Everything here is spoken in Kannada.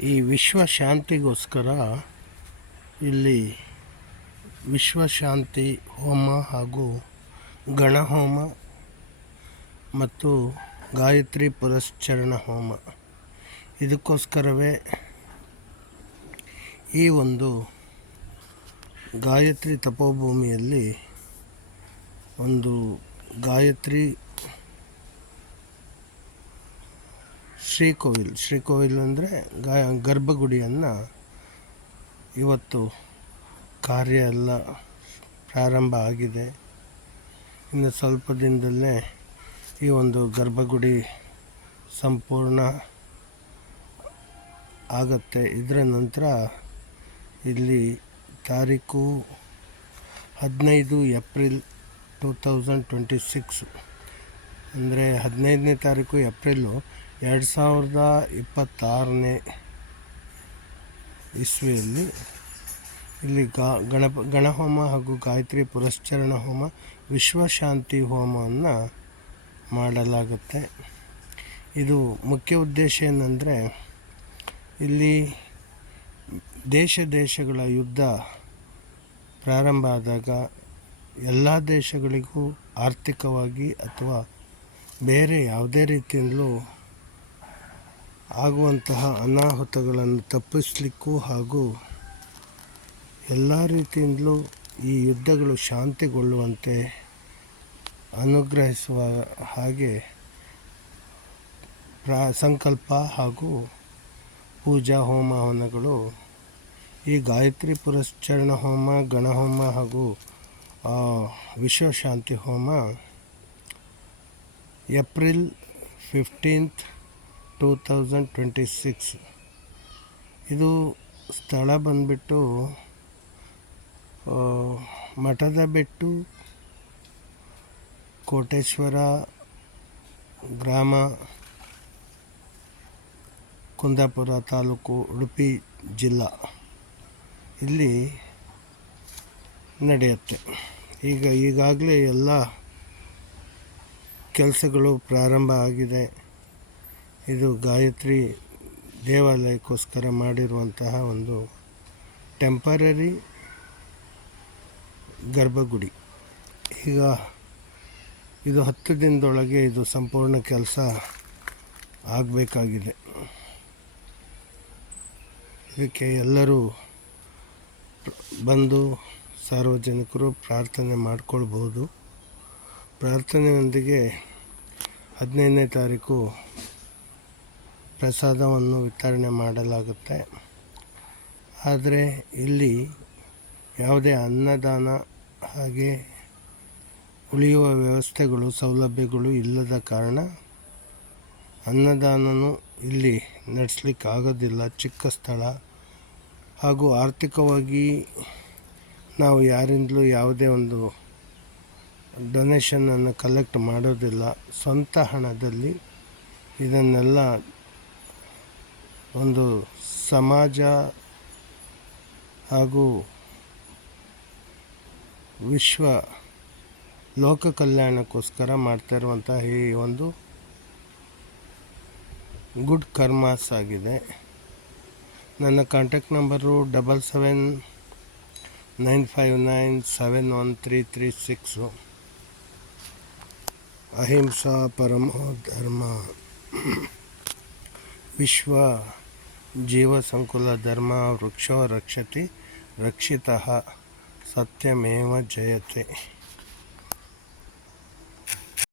ಈ ವಿಶ್ವ ಶಾಂತಿಗೋಸ್ಕರ ಇಲ್ಲಿ ವಿಶ್ವಶಾಂತಿ ಹೋಮ ಹಾಗೂ ಗಣಹೋಮ ಮತ್ತು ಗಾಯತ್ರಿ ಪುರಸ್ಚರಣ ಹೋಮ ಇದಕ್ಕೋಸ್ಕರವೇ ಈ ಒಂದು ಗಾಯತ್ರಿ ತಪೋಭೂಮಿಯಲ್ಲಿ ಒಂದು ಗಾಯತ್ರಿ ಶ್ರೀಕೋವಿಲ್ ಅಂದರೆ ಗರ್ಭಗುಡಿಯನ್ನು ಇವತ್ತು ಕಾರ್ಯ ಎಲ್ಲ ಪ್ರಾರಂಭ ಆಗಿದೆ. ಇನ್ನು ಸ್ವಲ್ಪ ದಿನದಲ್ಲೇ ಈ ಒಂದು ಗರ್ಭಗುಡಿ ಸಂಪೂರ್ಣ ಆಗತ್ತೆ. ಇದರ ನಂತರ ಇಲ್ಲಿ ತಾರೀಕು 15 ಏಪ್ರಿಲ್ 2026 ಅಂದರೆ 15ನೇ ತಾರೀಕು ಏಪ್ರಿಲು 2026ನೇ ಇಸ್ವಿಯಲ್ಲಿ ಇಲ್ಲಿ ಗಣಹೋಮ ಹಾಗೂ ಗಾಯತ್ರಿ ಪುರಸ್ಚರಣ ಹೋಮ ವಿಶ್ವಶಾಂತಿ ಹೋಮವನ್ನು ಮಾಡಲಾಗುತ್ತೆ. ಇದು ಮುಖ್ಯ ಉದ್ದೇಶ ಏನಂದರೆ ಇಲ್ಲಿ ದೇಶಗಳ ಯುದ್ಧ ಪ್ರಾರಂಭ ಆದಾಗ ಎಲ್ಲ ದೇಶಗಳಿಗೂ ಆರ್ಥಿಕವಾಗಿ ಅಥವಾ ಬೇರೆ ಯಾವುದೇ ರೀತಿಯಲ್ಲೂ ಆಗುವಂತಹ ಅನಾಹುತಗಳನ್ನು ತಪ್ಪಿಸಲಿಕ್ಕೂ ಹಾಗೂ ಎಲ್ಲ ರೀತಿಯಿಂದಲೂ ಈ ಯುದ್ಧಗಳು ಶಾಂತಿಗೊಳ್ಳುವಂತೆ ಅನುಗ್ರಹಿಸುವ ಹಾಗೆ ಸಂಕಲ್ಪ ಹಾಗೂ ಪೂಜಾ ಹೋಮ ಹವನಗಳು ಈ ಗಾಯತ್ರಿ ಪುರಸ್ಚರಣ ಹೋಮ, ಗಣಹೋಮ ಹಾಗೂ ವಿಶ್ವಶಾಂತಿ ಹೋಮ ಏಪ್ರಿಲ್ 15, 2026 ಇದು ಸ್ಥಳ ಬಂದ್ಬಿಟ್ಟು ಮಠದ ಬೆಟ್ಟು, ಕೋಟೇಶ್ವರ ಗ್ರಾಮ, ಕುಂದಾಪುರ ತಾಲೂಕು, ಉಡುಪಿ ಜಿಲ್ಲಾ ಇಲ್ಲಿ ನಡೆಯುತ್ತೆ. ಈಗಾಗಲೇ ಎಲ್ಲ ಕೆಲಸಗಳು ಪ್ರಾರಂಭ ಆಗಿದೆ. ಇದು ಗಾಯತ್ರಿ ದೇವಾಲಯಕ್ಕೋಸ್ಕರ ಮಾಡಿರುವಂತಹ ಒಂದು ಟೆಂಪರರಿ ಗರ್ಭಗುಡಿ. ಈಗ ಇದು 10 ದಿನದೊಳಗೆ ಇದು ಸಂಪೂರ್ಣ ಕೆಲಸ ಆಗಬೇಕಾಗಿದೆ. ಇದಕ್ಕೆ ಎಲ್ಲರೂ ಬಂದು ಸಾರ್ವಜನಿಕರು ಪ್ರಾರ್ಥನೆ ಮಾಡಿಕೊಳ್ಬೋದು. ಪ್ರಾರ್ಥನೆಯೊಂದಿಗೆ 15ನೇ ತಾರೀಕು ಪ್ರಸಾದವನ್ನು ವಿತರಣೆ ಮಾಡಲಾಗುತ್ತೆ. ಆದರೆ ಇಲ್ಲಿ ಯಾವುದೇ ಅನ್ನದಾನ ಹಾಗೆ ಉಳಿಯುವ ವ್ಯವಸ್ಥೆಗಳು, ಸೌಲಭ್ಯಗಳು ಇಲ್ಲದ ಕಾರಣ ಅನ್ನದಾನನೂ ಇಲ್ಲಿ ನಡೆಸಲಿಕ್ಕೆ ಆಗೋದಿಲ್ಲ. ಚಿಕ್ಕ ಸ್ಥಳ ಹಾಗೂ ಆರ್ಥಿಕವಾಗಿ ನಾವು ಯಾರಿಂದಲೂ ಯಾವುದೇ ಒಂದು ಡೊನೇಷನನ್ನು ಕಲೆಕ್ಟ್ ಮಾಡೋದಿಲ್ಲ. ಸ್ವಂತ ಹಣದಲ್ಲಿ ಇದನ್ನೆಲ್ಲ ಒಂದು ಸಮಾಜ ಹಾಗೂ ವಿಶ್ವ ಲೋಕ ಕಲ್ಯಾಣಕ್ಕೋಸ್ಕರ ಮಾಡ್ತಾ ಇರುವಂತಹ ಈ ಒಂದು ಗುಡ್ ಕರ್ಮಾಸ್ ಆಗಿದೆ. ನನ್ನ ಕಾಂಟ್ಯಾಕ್ಟ್ ನಂಬರು 7795971336. ಅಹಿಂಸಾ ಪರಮೋ ಧರ್ಮ, ವಿಶ್ವ ಜೀವ ಸಂಕುಲ ಧರ್ಮ, ವೃಕ್ಷೋ ರಕ್ಷತಿ ರಕ್ಷಿತಃ, ಸತ್ಯಮೇವ ಜಯತೆ.